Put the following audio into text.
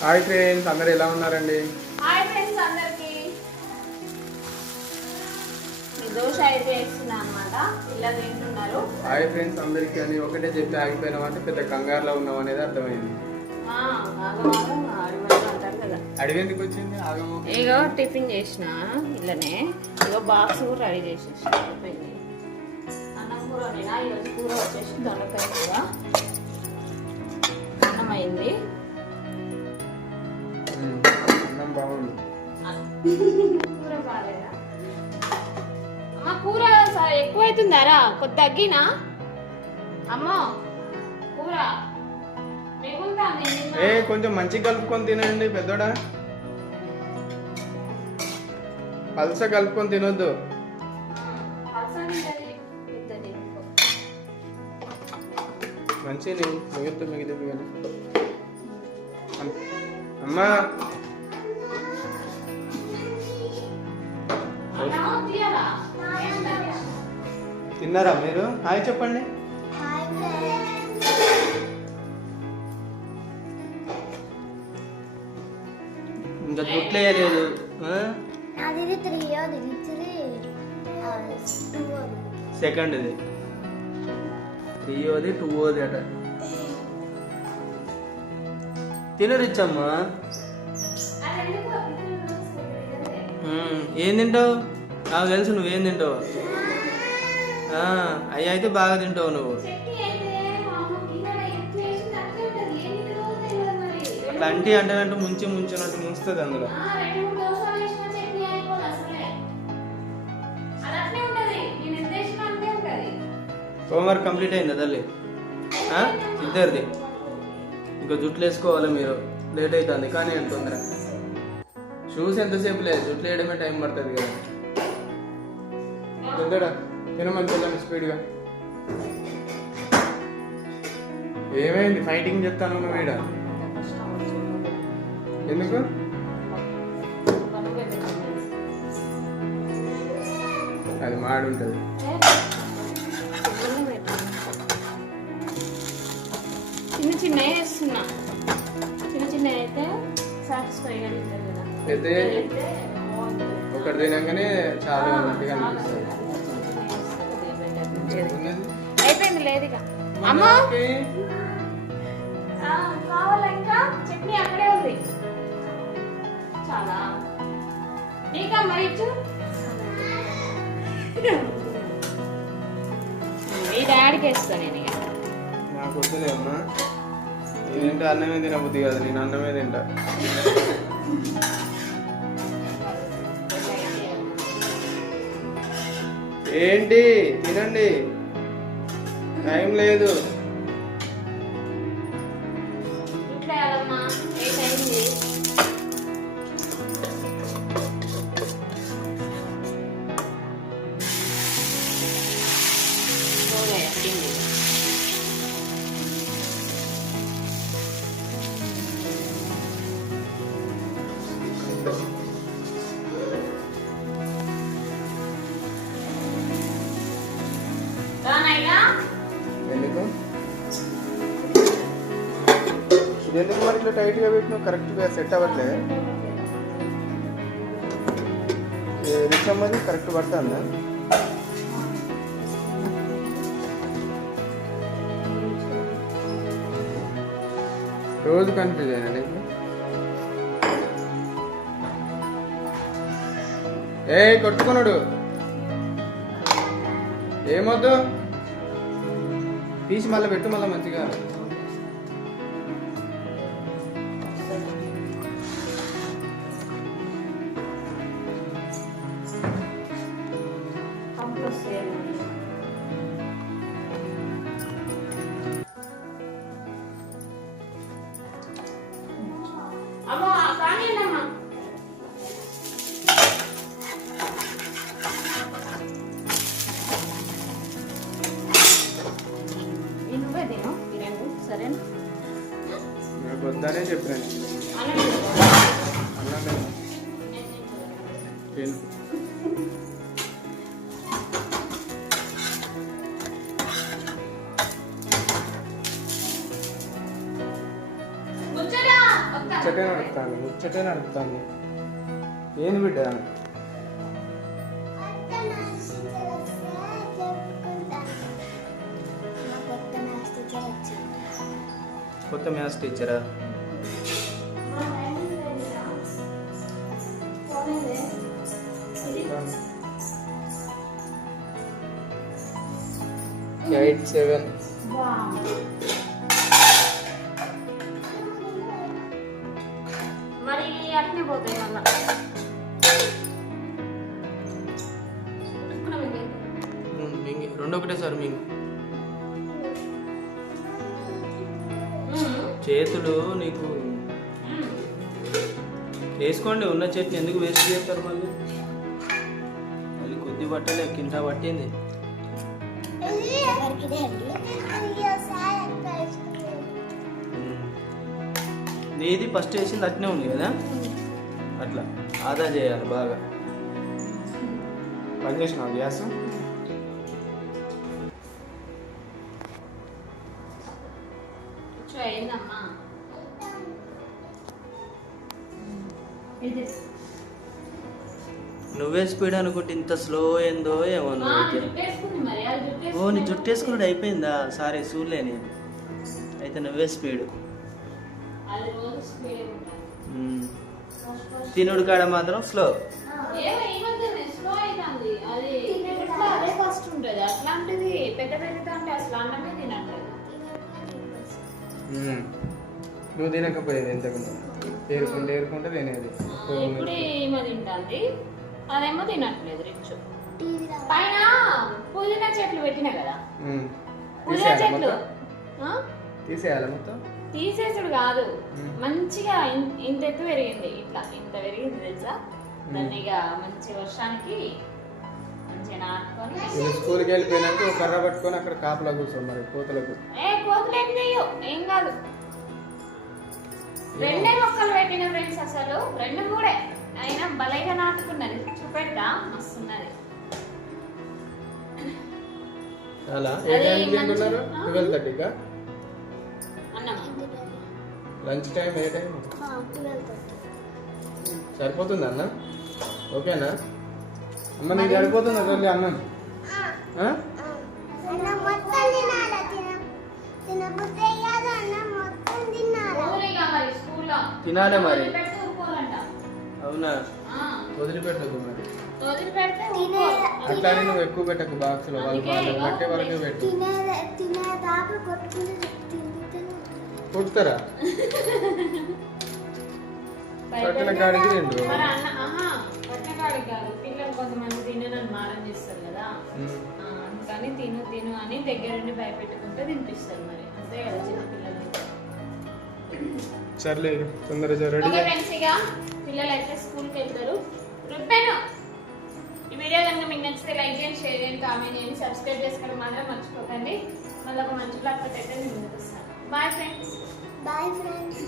Hi friends అందరు ఎలా ఉన్నారండి? హాయ్ ఫ్రెండ్స్ అందరికి. దోశ అయితే వేస్తున్నా అనమాట పిల్లలు తింటున్నారు. హాయ్ ఫ్రెండ్స్ అందరికీ అని ఒకటే చెప్పి ఆగిపోయినాం అంటే పెద్ద కంగారులో ఉన్నాం అనేది అర్థమైంది. ఆ, ఆగమాగం ఆడమని అంటారు కదా. అడిగి ఎందుకు వచ్చింది? ఇగో టిఫిన్ చేసిన ఇళ్ళనే ఇగో బాక్స్ కూడా రెడీ చేసేసి అయిపోయింది. అన్నం కూర కూర వచ్చేసి దొండకాయ కూర. అయింది కూర బాగాలేదా? అమ్మ కూర స- ఎక్కువ అవుతుందారా కొద్ది తగ్గినా? అమ్మో కూర. ఏ కొంచెం మంచిగా కలుపుకొని తినండి పెద్దోడా. పల్స కలుపుకొని తినొద్దు. మంచిగా మిగులుతూ మిగిలింది కానీ అమ్- అమ్మా? తిన్నారా మీరు? హాయ్ చెప్పండి. ఇంకా టూ సెకండ్ ఇది. త్రీయోది టూ ఓది అట తినరిచ్చమ్మా ఏం తింటావు? నాకు తెలుసు నువ్వేం తింటావు. అవి అయితే బాగా తింటావు నువ్వు. చట్నీ అట్లా అంటే అంటే ముంచి ముంచినట్టు ముంచుతుంది అందులో. హోంవర్క్ కంప్లీట్ అయిందా తల్లి? ఇద్దరిది. ఇంకా జుట్లు వేసుకోవాలి మీరు. లేట్ అవుతుంది కానీ తొందర. షూస్ ఎంతసేపు లేదు జుట్లు వేయడమే టైం పడుతుంది కదా. తొందర తినమని పిల్లలు స్పీడ్గా. ఏమైంది? ఫైటింగ్ చెప్తాను నువ్వు ఈడ ఎందుకు? అది మాడుంటుంది. చిన్న వేస్తున్నా చిన్న చిన్న అయితే కదా. అయితే బాగుంటుంది. ఒకటి తినగానే చాలా ఉన్నట్టుగా అనిపిస్తుంది. అయిపోయింది లేదు ఇక. అమ్మా! కావాలా ఇంకా? చట్నీ అక్కడే ఉంది. చాలా. నీకా మరి ఇచ్చు మీ డాడీకి వేస్తా నేను నాకు వద్దులే అమ్మా. నేను తింటే అన్నమే తినబుద్ది కాదు నేను అన్నమే తింటా. ఏంటి? తినండి. టైం లేదు. ఎందుకు మరి ఇట్లా టైట్గా పెట్టినా కరెక్ట్గా సెట్ అవ్వట్లే. రిక్షమ్మది కరెక్ట్ పడుతుందా? రోజు కన్ఫ్యూజ్ అయినా నీకు? ఏ కొట్టుకున్నాడు. ఏమొద్దు? తీసి మళ్ళీ పెట్టు మళ్ళీ మంచిగా. తిను ముచ్చటే! నడుపుతాను ముచ్చటే నడుపుతాను ఏంది బిడ్డ? కొత్త మ్యాథ్స్ టీచరా? ఎయిట్ సెవెన్ మరి అట్నే పోతాయి మళ్ళా ఉతుక్కున్నాం ఇంకేం. మింగి రెండు ఒకటే సార్ మ్మ్. చేతులు నీకు. వేసుకోండి ఉన్న చట్నీ ఎందుకు వేస్ట్ చేస్తారు మళ్ళీ మళ్ళీ కొద్ది బట్టలే కింద పట్టింది నీది ఫస్ట్ వేసింది అట్నే ఉంది కదా? అట్లా. ఆదా చేయాలి బాగా. పని చేసిన గ్యాస్? నువ్వే స్పీడ్ అనుకుంటే ఇంత స్లో ఏందో ఏమో నువ్వైతే జుట్టేసుకుంది మరి అది ఓ నీ. జుట్టు వేసుకున్నాడు అయిపోయిందా? సారీ చూడలే నేను. అయితే నువ్వే స్పీడ్ అది రోజు స్పీడ్ ఉంటుంది. తినుడు కాడ మాత్రం స్లో నువ్వు తినకపోయేది ఎంతకు ఏరుకుంటే ఏరుకుంటే తినేది. అదేమో తినట్లేదు రిచ్ పైన పుదీనా చెట్లు పెట్టినా కదా. పుదీనా చెట్లు? తీసేయాలా మొత్తం. తీసేసుడు కాదు. మంచిగా ఇంత ఎత్తు పెరిగింది. ఇట్లా ఇంత పెరిగింది తెలుసా? దాన్ని ఇక మంచి వర్షానికి మంచిగా నాటుకొని స్కూల్కి వెళ్ళిపోయినాక ఒక కర్ర పట్టుకొని అక్కడ కాపలా కూర్చోం మరి కోతలకు. ఏ కోతులు ఏం చెయ్యవు ఏం కాదు. రెండే మొక్కలు పెట్టిన ఫ్రెండ్స్ అసలు. రెండు మూడే అయినా భలేగా నాటుకున్నది. చూపెడతా. మస్తున్నది. అలా. ఏ మంచి- తింటున్నారు? ట్వెల్వ్ థర్టీకా అన్నం లంచ్ టైం ఏ టైం సరిపోతుంది అన్న? ఓకేనా అమ్మ నీకు సరిపోతుందా తల్లి అన్నం? ఆ? అన్నం మొత్తం తినాలి? మరి. అవునా? ఆ, వదిలిపెట్టదు మరి. అట్లానే నువ్వు ఎక్కువ పెట్టకు బాక్స్లో వాళ్ళు వాళ్ళు పెట్టే వరకే పెట్టు. బయట పట్టిన కాడికి తిండు మరి అన్న ఆహా పట్టిన కాడికి కాదు. పిల్లలు కొంతమంది తినని మారం చేస్తారు కదా. అందుకని తిను తిను అని దగ్గరుండి భయపెట్టుకుంటే తినిపిస్తారు మరి. అంతే కదా చిన్న పిల్లలు సర్లే ఇక తొందరగా రెడీ ఓకే ఫ్రెండ్స్ ఇక పిల్లలు అయితే స్కూల్కి వెళ్తారు. షేర్ చేయండి కామెంట్ చేయండి సబ్స్క్రైబ్ చేసుకోవడం మాత్రం మర్చిపోకండి. మళ్ళీ ఒక మంచి బ్లాగ్ అయితే నేను ముందుకు వస్తాను. Bye friends bye friends